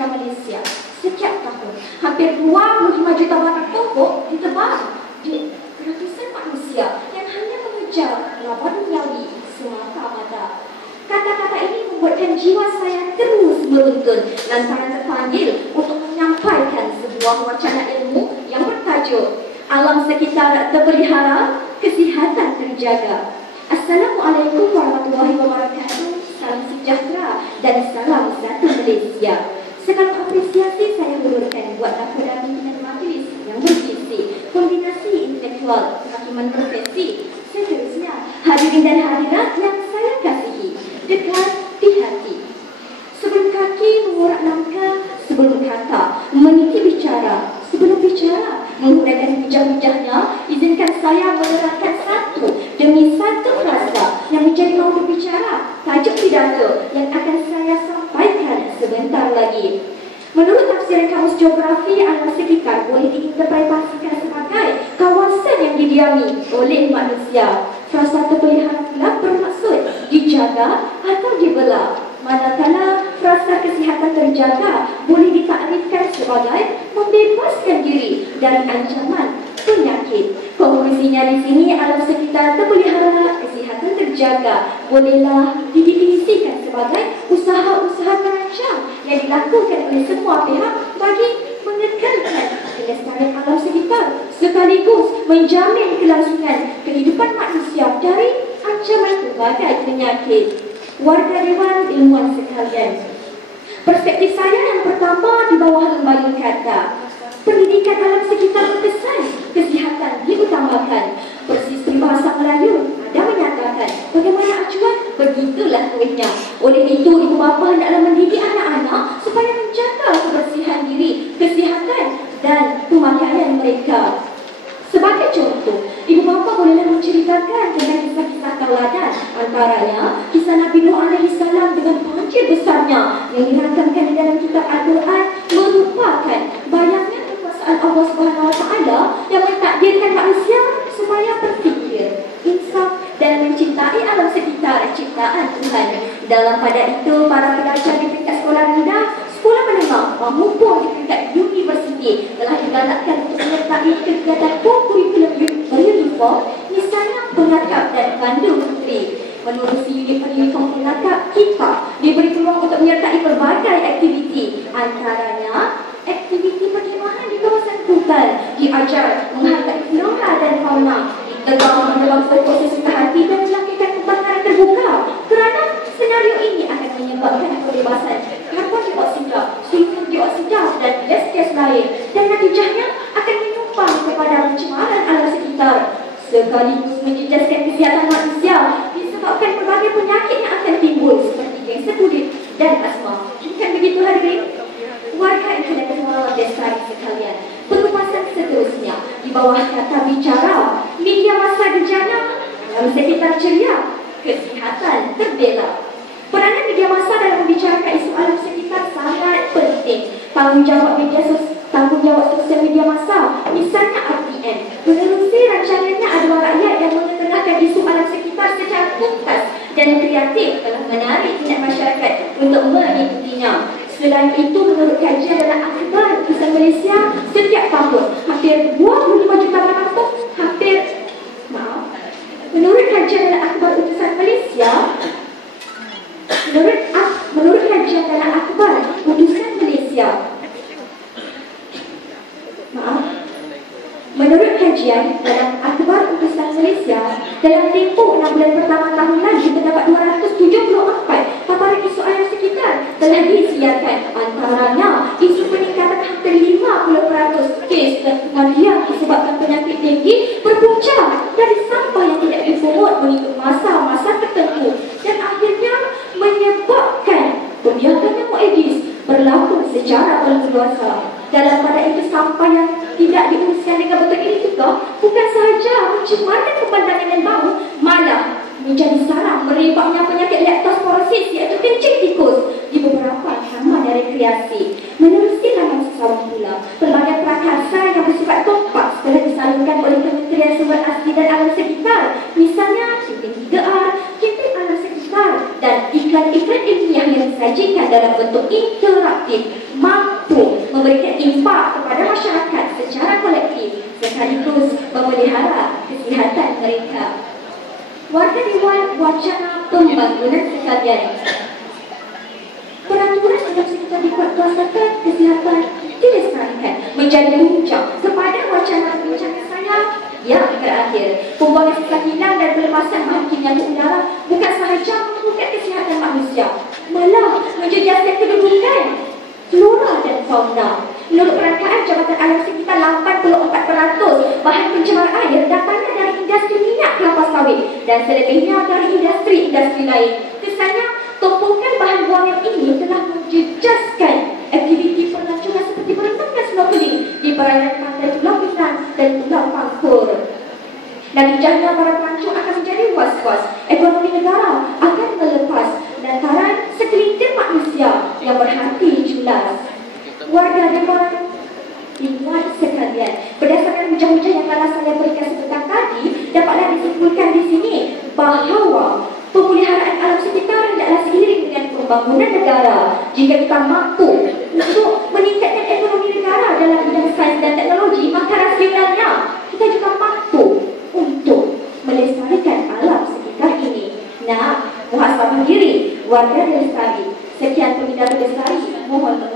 sejarah Malaysia. Setiap tahun, hampir 25 juta batang pokok ditebar di ratusan manusia yang hanya mengejar laba duniawi semata-mata. Kata-kata ini membuatkan jiwa saya terus meruntun lantaran terpanggil untuk menyampaikan sebuah wacana ilmu yang bertajuk Alam Sekitar Terpelihara, Kesihatan Terjaga. Assalamualaikum warahmatullahi wabarakatuh. Salam sejahtera dan salam satu Malaysia. Segala apresiasi saya hulurkan buat laporan pimpinan majlis yang bervisi, kombinasi intelektual, kehakiman profesi, seterusnya hadirin dan hadirat yang saya kasihi, dekat di hati. Sebelum kaki mengurak langkah, sebelum kata meniti bicara, sebelum bicara menguraikan bijak-bijaknya, izinkan saya menerangkan satu demi satu frasa yang menjadi mahu bicara, tajuk pidato yang akan saya sampaikan sebentar lagi. Menurut tafsiran Kamus Geografi, alam sekitar boleh diinterpretasikan sebagai kawasan yang didiami oleh manusia. Frasa terpelihara pula bermaksud dijaga atau dibelah. Manakala frasa kesihatan terjaga boleh ditakrifkan sebagai membebaskan diri dari ancaman penyakit. Konklusinya di sini, alam sekitar terpelihara, kesihatan terjaga bolehlah didefinisikan sebagai usaha-usaha terancam yang dilakukan oleh semua pihak bagi menekankan kelestarian alam sekitar sekaligus menjamin kelangsungan kehidupan manusia dari ancaman berbagai penyakit. Warga Dewan Ilmuwan sekalian, perspektif saya yang pertama di bawah lembaga kata pendidikan alam sekitar berkesan, kesihatan diutamakan. Persis bahasa Melayu ada menyatakan bagaimana acuan, begitulah kuihnya. Oleh itu, ibu bapa hendaklah mendidik anak-anak supaya menjaga kebersihan diri, kesihatan dan pemakaian mereka. Sebagai contoh, ibu bapa bolehlah menceritakan tentang kisah-kisah tauladan, antaranya kisah Nabi Nuh alaihi salam dengan banjir besarnya yang dirakamkan di dalam kitab Al-Quran merupakan bayangan kekuasaan Allah Subhanahu Wa Taala yang mentakdirkan manusia supaya berfikir, insaf dan mencintai alam sekitar ciptaan Tuhan. Dalam pada itu, para pelajar di peringkat sekolah rendah, sekolah menengah maupun di peringkat universiti telah digalakkan untuk menyertai kegiatan kurikulum beruniform, misalnya penakap dan pandu menteri. Menerusi unit uniform penakap, kita diberi peluang untuk menyertai berbagai aktiviti, antaranya aktiviti perkhemahan di kawasan Kupal, diajar menghargai flora dan fauna, terbang menebang pokok sesuka hati dan melakukan pembakaran terbuka kerana senario ini akan menyebabkan pembebasan karbon dioksida, sulfur dioksida dan gas-gas lain, dan natijahnya akan menyumbang kepada pencemaran alam sekitar sekaligus menjejaskan kesihatan manusia disebabkan berbagai penyakit yang akan timbul seperti kanser kulit dan asma. Bukan begitu hadirin? Warga Indonesia Mawar Desa sekalian, penupasan seterusnya di bawah kata bicara, media massa gejala, alam sekitar ceria, kesihatan terbela. Peranan media massa dalam membicarakan isu alam sekitar sangat penting. Tanggung jawab sosial media massa, misalnya RTM, menerusi rancangannya adalah rakyat yang mengetengahkan isu alam sekitar secara tuntas dan kreatif telah menarik minat masyarakat untuk mengikutinya. Selain itu, menurut kajian dalam Akhbar Utusan Malaysia, setiap tahun hampir 25 juta batang pokok menurut kajian dalam Akhbar Utusan Malaysia, menurut kajian dalam Akhbar Utusan Malaysia, menurut kajian dalam Akhbar Utusan Malaysia, dalam tempoh 6 bulan pertama tahun lalu terdapat 274 paparan isu alam sekitar telah disiarkan. Antaranya, isu peningkatan hampir 50% kes kematian disebabkan penyakit denggi berpunca dari sampah yang tidak dipungut mengikut masa-masa tertentu dan akhirnya menyebabkan pembiakan nyamuk Aedes berlaku secara berleluasa. Dalam pada itu, sampah yang tidak diuruskan dengan betul ini juga bukan sahaja mencemarkan pemandangan dan bau, malah menjadi sarang merebaknya penyakit leptospirosis iaitu kencing tikus di beberapa taman dan rekreasi. Menerusi laman seseorang pula, pelbagai prakarsa yang bersifat kompak telah disalurkan oleh Kementerian Sumber Asli dan Alam Sekitar, misalnya Kempen 3R, Kempen Alam Sekitar dan iklan-iklan ilmiah yang saya disajikan dalam bentuk interaktif, mampu memberikan impak kepada masyarakat secara kolektif sekaligus memelihara kesihatan mereka. Warga Dewan Wacana Pembangunan sekalian, peraturan adopsi kita dikuatkuasakan kesihatan dilestarikan menjadi puncak kepada wacana perbincangan saya yang terakhir. Pembuangan sisa kilang dan pelepasan bahan kimia ke udara bukan sahaja merugikan kesihatan manusia, malah menjejaskan kedudukan flora dan fauna. Menurut perangkaan Jabatan Alam Sekitar, 84% bahan pencemar air datangnya dari industri minyak kelapa sawit dan selebihnya dari industri-industri lain. Kesannya, tumpukan bahan buangan ini telah menjejaskan aktiviti pelancongan seperti berenang dan snorkeling di perairan pantai Pulau Pinang dan Pulau Pangkur. Natijahnya, para pelancong akan menjadi was-was. Ekonomi negara akan melepas lantaran segelintir manusia yang berhati julas. Warga Dewan sekalian, berdasarkan hujah-hujah yang telah saya berikan sebentar tadi, dapatlah disimpulkan di sini bahawa pemeliharaan alam sekitar hendaklah seiring dengan pembangunan negara. Jika kita mampu untuk meningkatkan ekonomi negara dalam bidang sains dan teknologi, maka rasionalnya kita juga mampu untuk melestarikan alam sekitar ini. Nah, muhasabah diri warga Lestari. Sekian Pemindah Lestari, mohon